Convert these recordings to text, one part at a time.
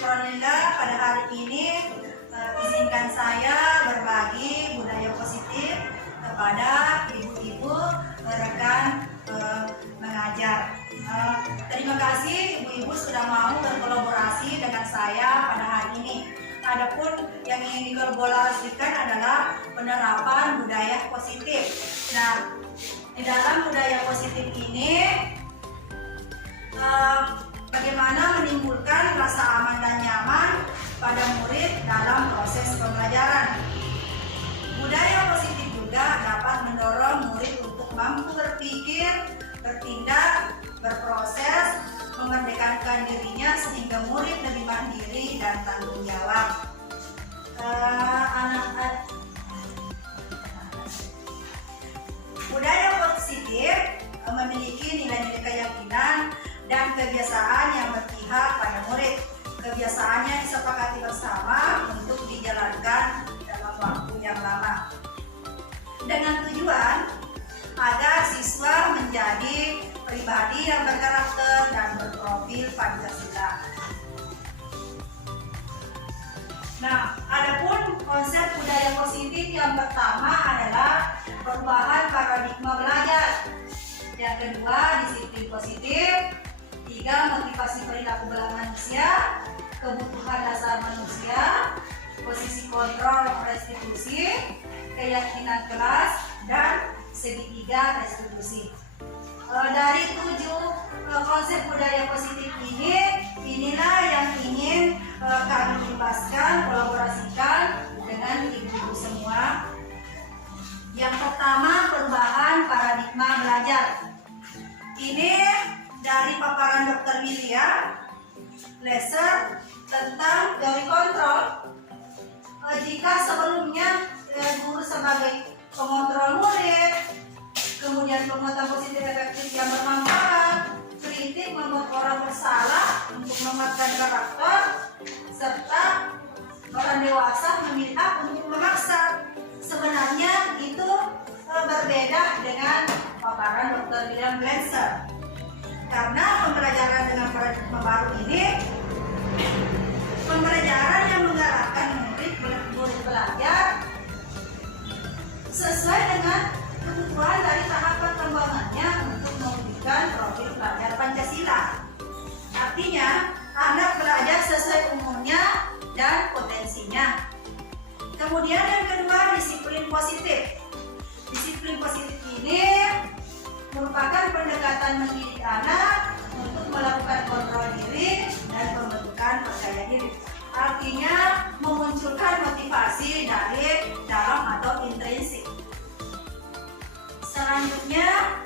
syukurillah, pada hari ini izinkan saya berbagi budaya positif kepada ibu-ibu rekan mengajar. Terima kasih ibu-ibu sudah mau berkolaborasi dengan saya pada hari ini. Adapun yang ingin dikolaborasikan adalah penerapan budaya positif. Nah, di dalam budaya positif ini bagaimana menimbulkan rasa aman dan nyaman pada murid dalam proses pembelajaran. Budaya positif juga dapat mendorong murid untuk mampu berpikir, bertindak, berproses, memerdekakan dirinya sehingga murid lebih mandiri dan tanggung jawab. Budaya positif memiliki nilai-nilai keyakinan dan kebiasaan yang berpihak pada murid. Kebiasaannya disepakati bersama untuk dijalankan dalam waktu yang lama, dengan tujuan agar siswa menjadi pribadi yang berkarakter dan berprofil Pancasila. Nah, adapun konsep budaya positif yang pertama adalah perubahan paradigma belajar. Yang kedua, disiplin positif. Tiga, motivasi perilaku manusia, kebutuhan dasar manusia, posisi kontrol restitusi, keyakinan kelas, dan segitiga restitusi. Dari 7 konsep budaya positif ini, inilah yang ingin kami bebaskan, kolaborasikan dengan ibu-ibu semua. Yang pertama, perubahan paradigma belajar. Ini dari paparan Dr. William Lesser tentang teori kontrol. Jika sebelumnya guru sebagai pengontrol murid, kemudian penguatan positif efektif yang bermanfaat, kritik membuat orang bersalah untuk menguatkan karakter, serta orang dewasa memilih hak untuk memaksa. Sebenarnya itu berbeda dengan paparan Dr. William Lesser. Karena pembelajaran dengan paradigma baru ini, pembelajaran yang menggerakkan murid belajar sesuai dengan kebutuhan dari tahapan pengembangannya untuk mewujudkan profil pelajar Pancasila. Artinya, anak belajar sesuai umurnya dan potensinya. Kemudian yang kedua, disiplin positif. Disiplin positif ini merupakan pendekatan mendidik anak untuk melakukan kontrol diri dan pembentukan percaya diri. Artinya memunculkan motivasi dari dalam atau intrinsik. Selanjutnya,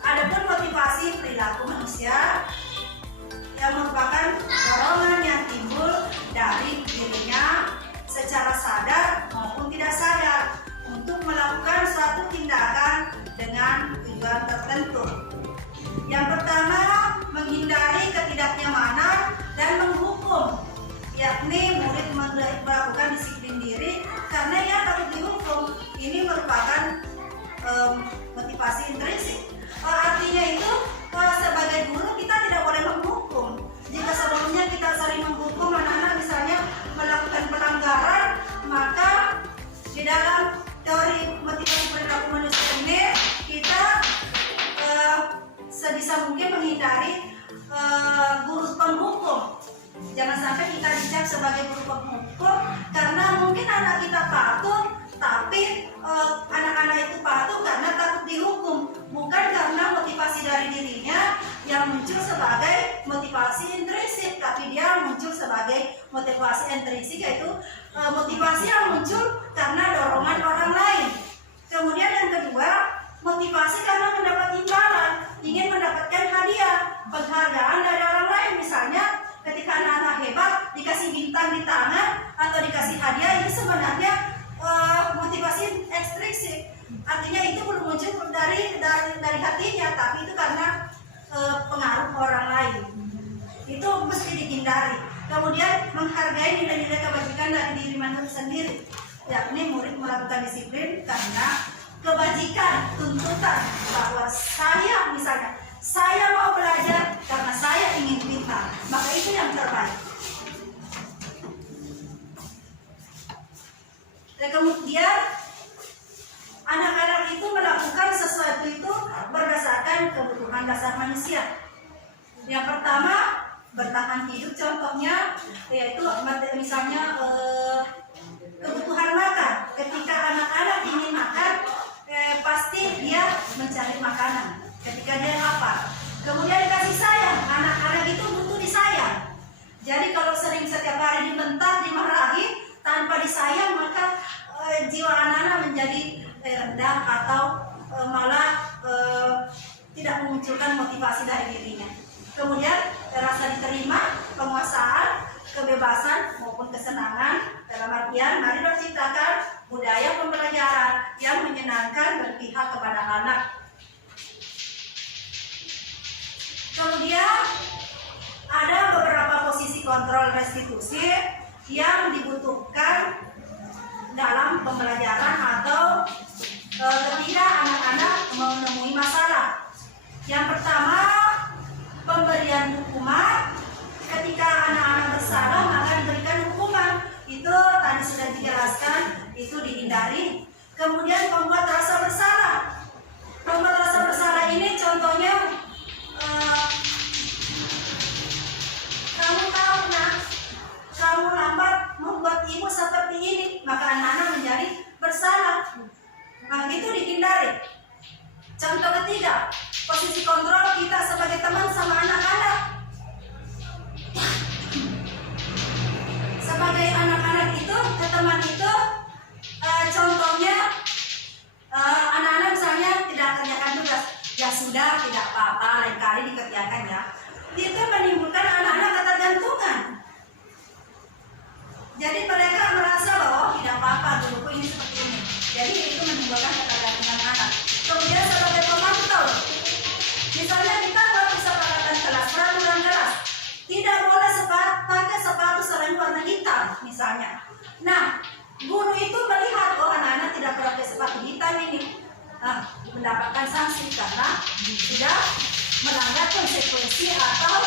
adapun motivasi perilaku manusia yang merupakan dorongan yang timbul dari dirinya secara sadar maupun tidak sadar untuk melakukan suatu tindakan dengan tujuan tertentu. Yang pertama, menghindari ketidaknyamanan dan menghukum, yakni murid melakukan disiplin diri karena ia takut dihukum. Ini merupakan motivasi intrinsik. Artinya itu sebagai guru kita tidak boleh menghukum. Jika sebelumnya kita sering menghukum anak-anak misalnya melakukan pelanggaran, maka di dalam teori motivasi perilaku manusia ini kita sebisa mungkin menghindari guru penghukum. Jangan sampai kita dicap sebagai guru penghukum karena mungkin anak kita patuh, tapi anak-anak itu patuh karena takut dihukum, bukan karena motivasi dari dirinya yang muncul sebagai motivasi intrinsik, tapi dia muncul sebagai motivasi intrinsik, yaitu motivasi yang muncul karena dorongan orang lain. Kemudian yang kedua, motivasi karena mendapat imbalan, ingin mendapatkan hadiah, penghargaan dari orang lain. Misalnya ketika anak-anak hebat dikasih bintang di tangan atau dikasih hadiah, itu sebenarnya motivasi ekstrinsik. Artinya itu belum muncul dari hatinya, tapi itu karena pengaruh orang lain. Itu mesti dihindari. Kemudian menghargai nilai-nilai kebajikan dari diri manusia sendiri, yakni murid melakukan disiplin karena kebajikan, tuntutan bahwa saya misalnya saya mau belajar karena saya ingin pintar, maka itu yang terbaik. Kemudian anak-anak itu melakukan sesuatu itu berdasarkan kebutuhan dasar manusia. Yang pertama, bertahan hidup, contohnya yaitu misalnya kebutuhan makan. Ketika anak-anak ingin makan, pasti dia mencari makanan ketika dia lapar. Kemudian kasih sayang, anak-anak itu butuh disayang. Jadi kalau sering setiap hari dibentak, dimarahi tanpa disayang, maka jiwa anak-anak menjadi rendah atau malah tidak memunculkan motivasi dari dirinya. Kemudian rasa diterima, penguasaan, kebebasan maupun kesenangan, dalam artian mari menciptakan budaya pembelajaran yang menyenangkan berpihak kepada anak. Kemudian ada beberapa posisi kontrol restitusi yang dibutuhkan dalam pembelajaran atau ketika anak-anak menemui masalah. Yang pertama, pemberian hukuman. Ketika anak-anak bersalah maka diberikan hukuman. Itu tadi sudah dijelaskan, itu dihindari. Kemudian membuat rasa bersalah. Membuat rasa bersalah ini contohnya, kamu tahu nak, kamu lambat membuat ibu seperti ini, maka anak-anak menjadi bersalah. Nah, itu dihindari. Contoh ketiga, posisi kontrol kita sebagai teman sama anak-anak. Sebagai anak-anak itu, ke teman itu, contohnya anak-anak misalnya tidak kerjakan tugas, ya sudah tidak apa-apa, lain kali dikerjakan ya. Itu menimbulkan anak-anak ketergantungan. Jadi mereka merasa bahwa tidak apa-apa, guruku ini seperti ini. Jadi itu menimbulkan ketergantungan anak. Kemudian sebagai pemantau, misalnya kita buat kesepakatan kelas, peraturan kelas, tidak boleh pakai sepatu selain warna hitam misalnya. Nah, guru itu melihat, oh anak-anak tidak pakai sepatu hitam ini, mendapatkan sanksi karena sudah melanggar konsekuensi atau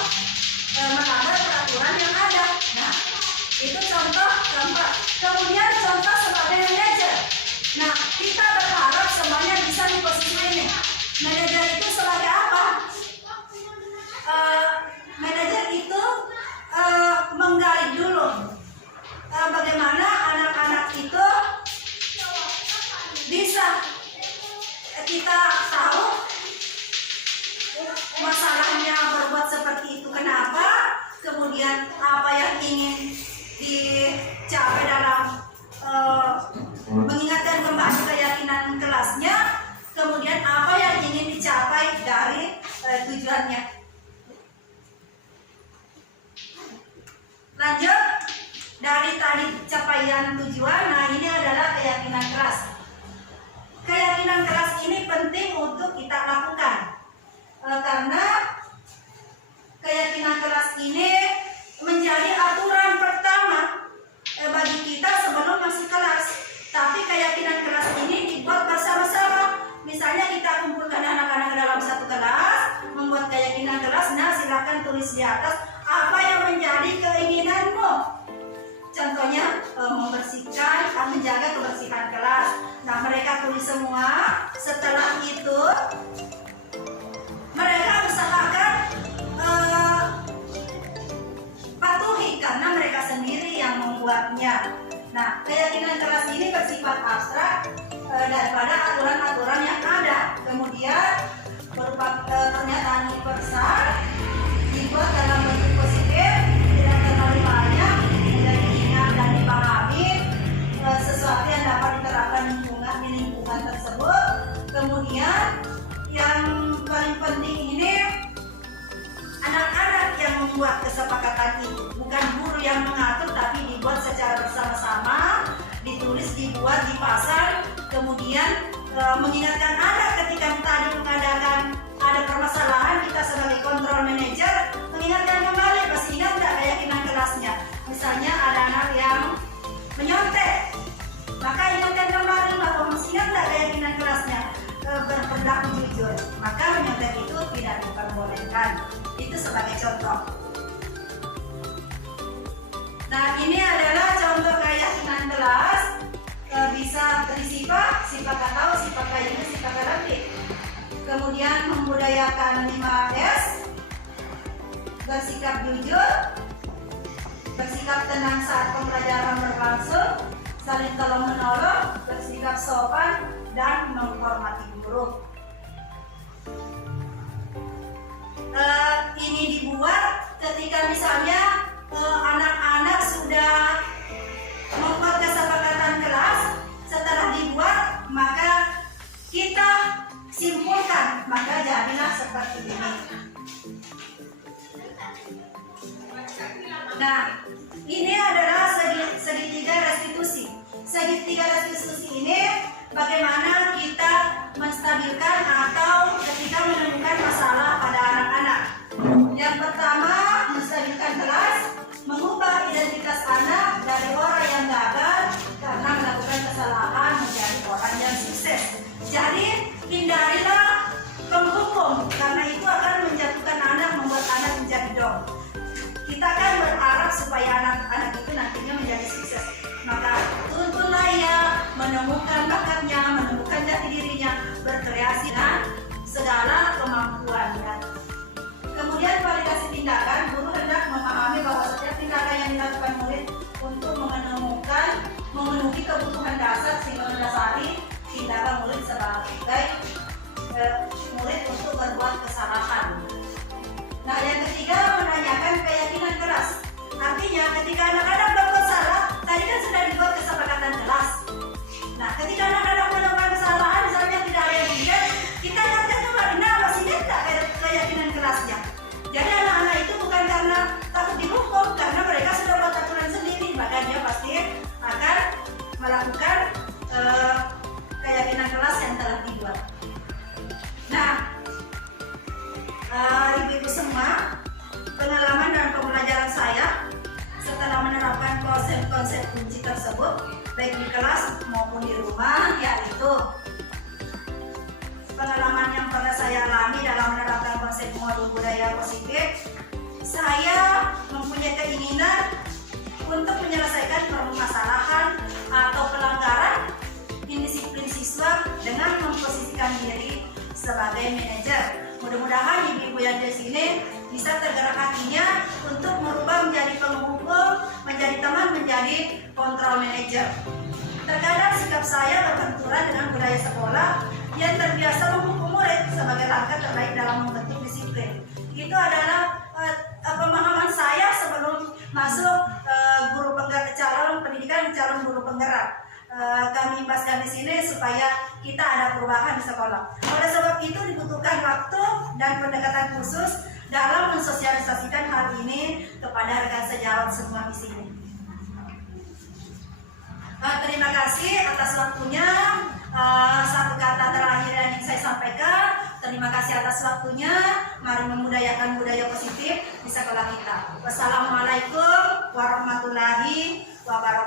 melanggar peraturan yang ada. Nah, itu contoh keempat. Kemudian contoh sebagai manajer. Nah, kita berharap semuanya bisa di posisi ini. Manajer itu sebagai apa? Manajer itu menggali dulu bagaimana anak-anak itu bisa kita tahu masalahnya berbuat seperti itu kenapa, kemudian apa yang ingin dicapai dalam mengingatkan kembali keyakinan kelasnya, kemudian apa yang ingin dicapai dari tujuannya. Lanjut, dari tadi capaian tujuan, nah ini adalah keyakinan kelas. Keyakinan kelas ini penting untuk kita lakukan karena keyakinan kelas ini menjadi aturan pertama bagi kita sebelum masuk kelas. Tapi keyakinan kelas ini dibuat bersama-sama. Misalnya kita kumpulkan anak-anak dalam satu kelas, membuat keyakinan kelas. Nah, silakan tulis di atas apa yang menjadi keinginanmu. Contohnya membersihkan, menjaga kebersihan kelas. Nah, mereka tulis semua. Setelah itu mereka usahakan patuhi karena mereka sendiri yang membuatnya. Nah, keyakinan kelas ini bersifat abstrak daripada aturan-aturan yang ada. Kemudian berupa pernyataan universal dibuat dalam bentuk positif, tidak terlalu banyak, mudah diingat dan dipahami, sesuatu yang dapat diterapkan di lingkungan tersebut. Kemudian yang paling penting ini anak-anak yang membuat kesepakatan itu, bukan guru yang mengatur, tapi dibuat secara bersama-sama, ditulis, dibuat, dipasang, kemudian mengingatkan anak ketika tadi mengadakan ada permasalahan, kita sebagai kontrol manager mengingatkan kembali, masih ingat tidak keyakinan kelasnya. Misalnya ada anak yang menyontek, maka ingatkan kembali bahwa masih ingat tidak keyakinan kelasnya, berperilaku jujur, maka menyontek itu tidak diperbolehkan. Itu sebagai contoh. Nah, ini adalah contoh keyakinan kelas, bisa kemudian membudayakan 5S, bersikap jujur, bersikap tenang saat pembelajaran berlangsung, saling tolong menolong, bersikap sopan, dan menghormati guru. Ini dibuat ketika misalnya anak-anak sudah membuat kesepakatan kelas. Setelah dibuat, maka kita simpulkan, maka jadilah seperti ini. Nah, ini adalah segitiga restitusi. Segitiga restitusi ini bagaimana kita menstabilkan atau ketika menemukan masalah pada anak-anak. Yang pertama, menstabilkan kelas, mengubah identitas anak dari orang yang gagal karena melakukan kesalahan menjadi orang yang sukses. Jadi, hindarilah penghukum karena itu akan menjatuhkan anak, membuat anak menjadi down. Kita kan berharap supaya anak-anak itu nantinya menjadi sukses. Maka tuntunlah ia menemukan bakatnya, menemukan jati dirinya, berkreasi dan segala kemampuannya. Kemudian validasi tindakan, guru hendak memahami bahwa setiap tindakan yang dilakukan murid untuk memenuhi kebutuhan dasar sehingga mendasari tindakan murid sebagai murid untuk berbuat kesalahan. Nah, yang ketiga, menanyakan keyakinan keras. Artinya ketika anak-anak berbuat salah, tadi kan sudah dibuat kesepakatan kelas. Nah, ketika anak-anak melakukan kesalahan, misalnya tidak ada yang ingat, kita akan coba, nah masih ingat keyakinan kelasnya. Jadi anak-anak itu bukan karena takut dihukum, karena mereka sudah buat aturan sendiri, maka dia pasti akan melakukan keyakinan kelas yang telah dibuat. Nah, ibu-ibu semua, pengalaman dan pembelajaran saya setelah menerapkan konsep-konsep kunci tersebut baik di kelas maupun di rumah, yaitu pengalaman yang pernah saya alami dalam menerapkan konsep modul budaya positif. Saya mempunyai keinginan untuk menyelesaikan permasalahan atau pelanggaran indisiplin siswa dengan memposisikan diri sebagai manajer. Mudah-mudahan ibu-ibu yang di sini bisa tergerak hatinya untuk merubah menjadi penghukum, menjadi teman, menjadi kontrol manager. Terkadang sikap saya berbenturan dengan budaya sekolah yang terbiasa menghukum murid sebagai langkah terbaik dalam membentuk disiplin. Itu adalah pemahaman saya sebelum masuk calon pendidikan, calon guru penggerak. Kami imbaskan di sini supaya kita ada perubahan di sekolah. Oleh sebab itu dibutuhkan waktu dan pendekatan khusus dalam mensosialisasikan hal ini kepada rekan sejawat semua di sini. Terima kasih atas waktunya. Satu kata terakhir yang ingin saya sampaikan, terima kasih atas waktunya. Mari membudayakan budaya positif di sekolah kita. Wassalamualaikum warahmatullahi wabarakatuh.